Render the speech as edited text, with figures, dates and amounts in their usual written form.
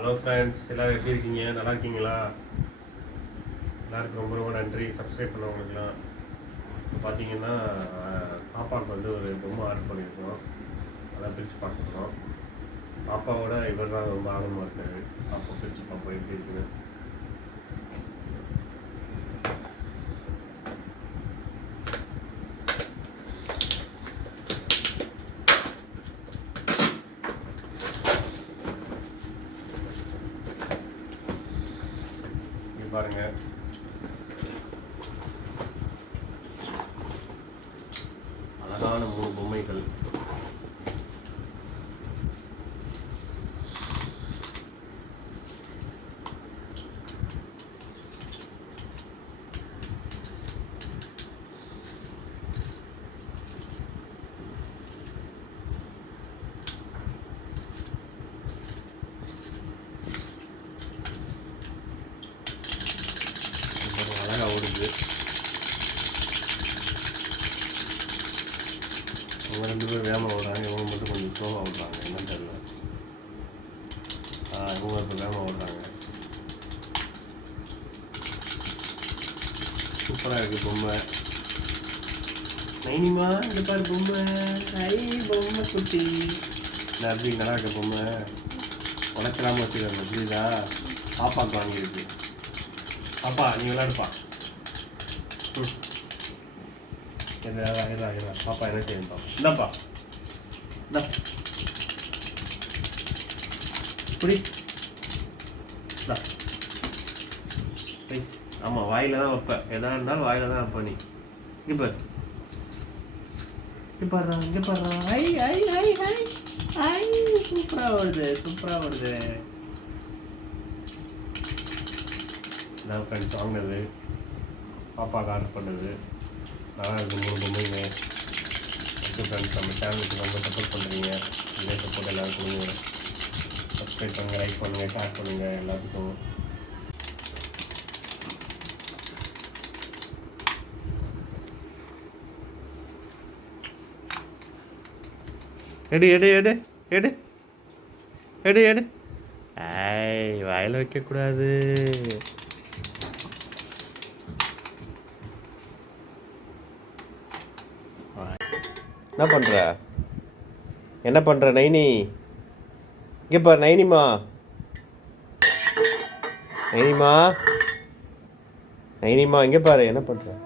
Hello friends, எல்லோரும் எப்படி இருக்கீங்க? நல்லா இருக்கீங்களா? எல்லாருக்கும் ரொம்ப ரொம்ப நன்றி சப்ஸ்கிரைப் பண்ணவங்களுக்குலாம். இப்போ பார்த்தீங்கன்னா பாப்பாவுக்கு வந்து ஒரு பொம்மை ஆர்டர் பண்ணியிருக்கோம். அதான் பிரித்து பார்த்துருக்கோம். பாப்பாவோட இவர் தான் ரொம்ப ஆர்வமாக இருக்காரு. பாப்பா பிரித்து பார்ப்போம் எப்படி இருக்குன்னு. பாருங்க, அழகான 3 பொம்மைகள். அழகா ஓடுது. அவங்க 2 பேரும் வேகமாக ஓடுறாங்க, இவங்க மட்டும் கொஞ்சம் ஸ்லோவாக ஓடுறாங்க. என்னன்னு தெரியல. இவங்க இப்போ வேகமாக ஓடுறாங்க. சூப்பராக இருக்குது பொம்மை. நைனிமா இங்கே பாரு பொம்மை. ஐ பொம்மை குட்டி. எப்படி நல்லா இருக்க பொம்மை. உடச்சிடாமல் வச்சுருக்காங்க, புரியுதா? பாப்பாவுக்கு வாங்கியிருக்கு. பாப்பா நீ விளையாடுப்பா. பாப்பா என்ன செய்யணும் பாப்பா. இந்தாப்பா இந்தா புடி. ஆமாம், வாயில் தான் வைப்பேன். எதா இருந்தாலும் வாயில் தான் வைப்பேன். நீ இங்கே பாரு, இங்கே பாடுறா, இங்கே பாடுறா. ஐ ஐ ஐ ஐ ஐ சூப்பராக வருது, சூப்பராக வருது. நான் ஃப்ரெண்ட்ஸ் வாங்கினது, பாப்பாவுக்கு ஆர்டர் பண்ணது. நல்லா இருக்குது 3 பொம்மைங்க. ஓகே ஃப்ரெண்ட்ஸ், நம்ம சேனலுக்கு ரொம்ப சப்போர்ட் பண்ணுறீங்க. இதே சப்போர்ட் எல்லோரும் கொடுங்க. சப்ஸ்கிரைப் பண்ணுங்கள், லைக் பண்ணுங்கள், ஷேர் பண்ணுங்கள் எல்லாத்துக்கும். எடு எடு எடு எடு எடு எடு. ஐய், வாயில் வைக்கக்கூடாது. என்ன பண்ணுற? என்ன பண்ணுற நைனி? இங்கே பாரு நைனிமா. நைனிமா நைனிமா இங்கே பாரு, என்ன பண்ணுற?